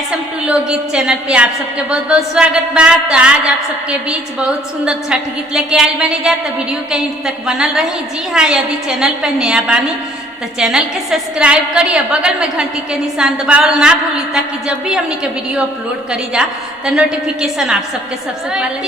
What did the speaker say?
SM two लोकगीत channel पे आप सबके बहुत बहुत स्वागत बा। तो आज आप सबके बीच बहुत सुंदर छठ गीत लेके आयल बनी जा, तो वीडियो के अंत तक बनल रही। जी हाँ, यदि चैनल पर नया बानी तो चैनल के सब्सक्राइब करिए, बगल में घंटी के निशान दबावल ना भूली, ताकि जब भी हमनी के वीडियो अपलोड करी जा तो नोटिफिकेशन आप सबके सबसे पहले।